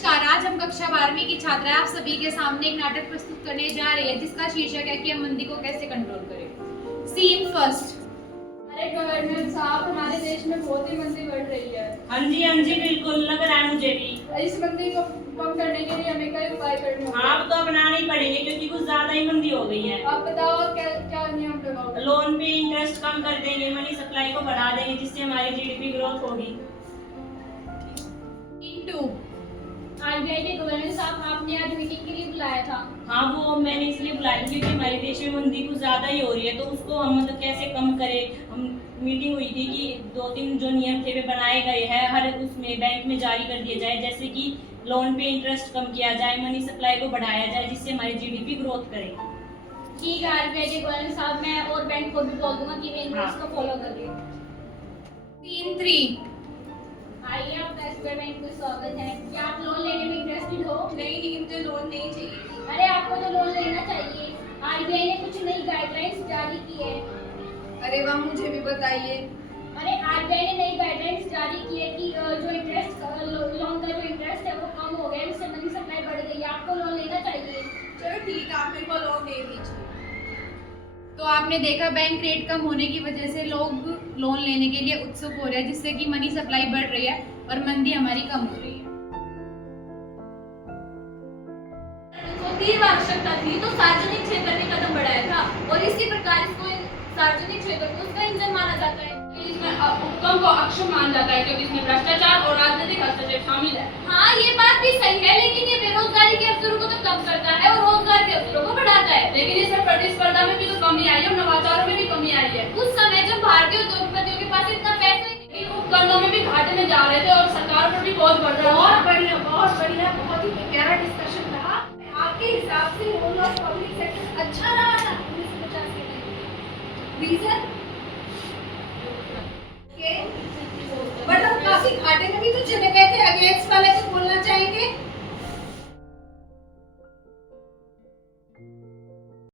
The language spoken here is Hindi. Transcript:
नमस्कार, आज हम कक्षा 12वीं की छात्रा आप सभी के सामने एक नाटक प्रस्तुत करने जा रही है जिसका शीर्षक है कि हम मंदी को कैसे कंट्रोल करें। Scene first. अरे गवर्नमेंट साहब, हमारे देश में बहुत ही मंदी बढ़ रही है। हाँ जी बिल्कुल लग रहा है मुझे भी। इस मंदी को कम करने के लिए हमें कई उपाय करने होंगे। हाँ, अब तो अपनाने ही पड़ेंगे क्योंकि कुछ ज्यादा ही मंदी हो गई है। आप बताओ क्या नियम लगाओगे? लोन पे इंटरेस्ट कम कर देंगे, मनी सप्लाई को बढ़ा देंगे जिससे हमारी जीडीपी ग्रोथ होगी। सीन 2। आरबीआई के गवर्नर साहब, आपने आज मीटिंग के लिए बुलाया था। हाँ, वो मैंने इसलिए बुलाई क्योंकि हमारे देश में मंदी कुछ ज्यादा ही हो रही है, तो उसको हम मतलब कैसे कम करें। हम मीटिंग हुई थी कि 2-3 जो नियम थे वे बनाए गए हैं, हर उसमें बैंक में जारी कर दिया जाए, जैसे कि लोन पे इंटरेस्ट कम किया जाए, मनी सप्लाई को बढ़ाया जाए जिससे हमारी जीडीपी ग्रोथ करे। ठीक है आरबीआई के गवर्नर साहब, मैं और बैंक को भी बोल दूंगा कि वे इन रूल्स को फॉलो करें। सीन 3। आइए, आपका एक्सपेरिमेंट में स्वागत है। क्या आप लोन लेने में इंटरेस्टेड हो? नहीं, मुझे लोन नहीं चाहिए। अरे, आपको तो लोन लेना चाहिए। आरबीआई ने कुछ नई गाइडलाइंस जारी की है। अरे वाह, मुझे भी बताइए। अरे, आरबीआई ने नई गाइडलाइंस जारी की है कि जो इंटरेस्ट लोन का जो इंटरेस्ट है वो कम हो गया है, इससे मनी सप्लाई बढ़ गई है। आपको लोन लेना चाहिए। चलो ठीक है, आप मेरे को लोन दे दीजिए। तो आपने देखा, बैंक रेट कम होने की वजह से लोग लोन लेने के लिए उत्सुक हो रहे हैं, जिससे कि मनी सप्लाई बढ़ रही है और मंदी हमारी कम हो रही है। तो तीव्र आवश्यकता थी तो सार्वजनिक क्षेत्र ने कदम बढ़ाया था और इसी प्रकार इसको सार्वजनिक क्षेत्र को उसका इंजन माना जाता है। इसमें उपक्रम को अक्षम माना जाता है क्योंकि इसमें भ्रष्टाचार और राजनीतिक हस्तक्षेप शामिल है। हाँ, ये बात भी सही है, लेकिन ये बेरोजगारी के अवसरों को तो कम करता है और रोजगार के अवसरों को बढ़ाता है। लेकिन इसमें प्रतिस्पर्धा में भी तो कमी आई है और नवाचारों में भी कमी आई है। उस समय जब भारतीय उद्योगपतियों के पास इतना पैसा इन उपकरणों में भी घाटे में जा रहे थे और सरकार पर भी बोझ बढ़ रहा था। बहुत बढ़िया, बहुत ही प्यारा डिस्कशन रहा। आपके हिसाब से रोल ऑफ पब्लिक सेक्टर अच्छा रहा था 1950 के रीजन?